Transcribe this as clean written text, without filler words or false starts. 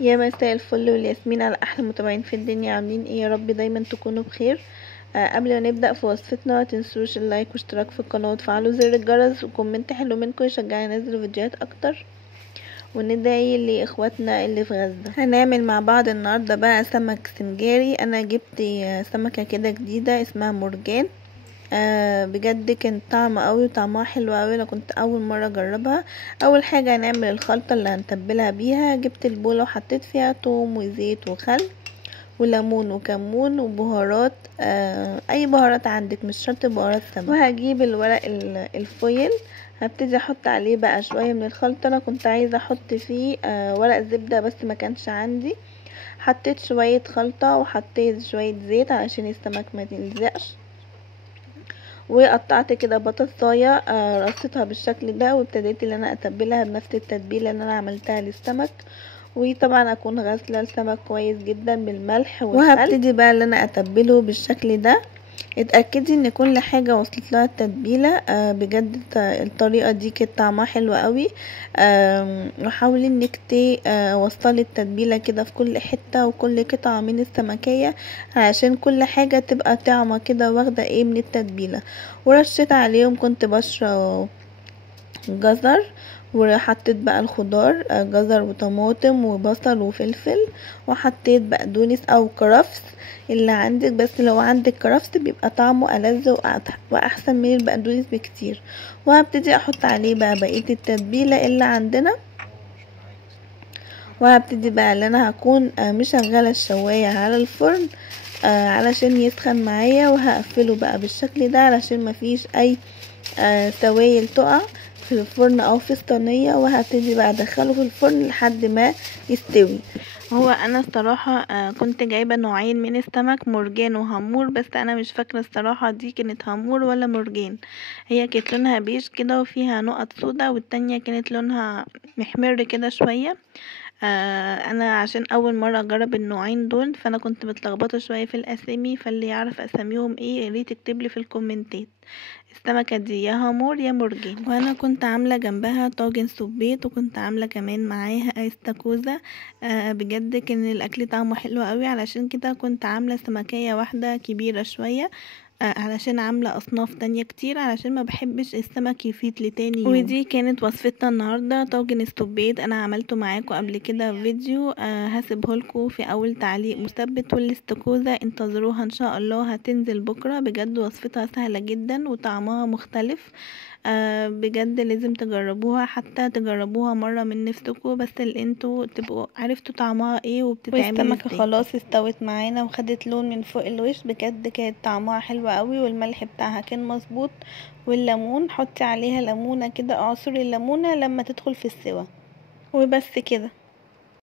يا مساء الفل والياسمين على احلى متابعين في الدنيا، عاملين ايه؟ يا رب دايما تكونوا بخير. قبل ما نبدا في وصفتنا متنسوش اللايك واشتراك في القناه وتفعلوا زر الجرس وكومنت حلو منكم يشجعني انزل فيديوهات اكتر. وندعي لاخواتنا اللي في غزه. هنعمل مع بعض النهارده بقى سمك سنجاري. انا جبت سمكه كده جديده اسمها مرجان. بجد كان طعم قوي وطعمها حلو قوي، انا كنت اول مره اجربها. اول حاجه هنعمل الخلطه اللي هنتبلها بيها. جبت البوله وحطيت فيها توم وزيت وخل وليمون وكمون وبهارات، اي بهارات عندك، مش شرط بهارات سمك. وهجيب الورق الفويل، هبتدي احط عليه بقى شويه من الخلطه. انا كنت عايزه احط فيه ورق زبده بس ما كانش عندي. حطيت شويه خلطه وحطيت شويه زيت علشان السمك ما تلزقش. وقطعت كده بطاطسايه، رصيتها بالشكل ده، وابتديت ان انا اتبلها بنفس التتبيله اللي انا عملتها للسمك. وطبعا اكون غاسله السمك كويس جدا بالملح والخل. وهبتدي بقى ان انا اتبله بالشكل ده. اتاكدي ان كل حاجه وصلت لها التتبيله. بجد الطريقه دي كانت طعمها حلو قوي. وحاولي انك توصلي التتبيله كده في كل حته وكل قطعه من السمكيه، عشان كل حاجه تبقى طعمه كده واخده ايه من التتبيله. ورشيت عليهم كنت بشره جزر، وحطيت بقى الخضار، جزر وطماطم وبصل وفلفل، وحطيت بقدونس او كرفس اللي عندك، بس لو عندك كرفس بيبقى طعمه ألذ واحسن من البقدونس بكتير. وهبتدي احط عليه بقى بقية التتبيلة اللي عندنا. وهبتدي بقى اللي انا هكون مشغلة الشواية على الفرن علشان يسخن معايا، وهقفله بقى بالشكل ده علشان مفيش اي سوائل تقع في الفرن او في الصينيه. وهبتدي بقى ادخله في الفرن لحد ما يستوي. هو انا الصراحه كنت جايبه نوعين من السمك، مرجان وهامور، بس انا مش فاكره الصراحه دي كانت هامور ولا مرجان. هي كانت لونها بيج كده وفيها نقط سودا، والتانية كانت لونها محمر كده شويه. انا عشان اول مره اجرب النوعين دول، فانا كنت متلخبطه شويه في الاسامي، فاللي يعرف اساميهم ايه ياريت يكتبلي في الكومنتات. السمكة دي يا هامور يا مرجان. وانا كنت عاملة جنبها طاجن سبيت، وكنت عاملة كمان معاها استاكوزا. بجد كان الاكل طعمه حلو قوي، علشان كده كنت عاملة سمكية واحدة كبيرة شوية، علشان عاملة اصناف تانية كتير، علشان ما بحبش السمك يفيت لتاني يوم. ودي كانت وصفتنا النهاردة، طاجن السبيت. انا عملته معاكم قبل كده في فيديو، هسيبهولكوا في اول تعليق مثبت. والاستاكوزا انتظروها ان شاء الله، هتنزل بكرة. بجد وصفتها سهلة جدا وطعمها مختلف. بجد لازم تجربوها، حتى تجربوها مرة من نفسكم، بس اللي انتوا تبقوا عرفتوا طعمها ايه وبتتعمل ازاي. والسمكة خلاص استوت معانا وخدت لون من فوق الوش. بجد كانت طعمها حلو قوي، والملح بتاعها كان مظبوط. والليمون حطي عليها ليمونة كده، اعصري الليمونة لما تدخل في السوا. وبس كده.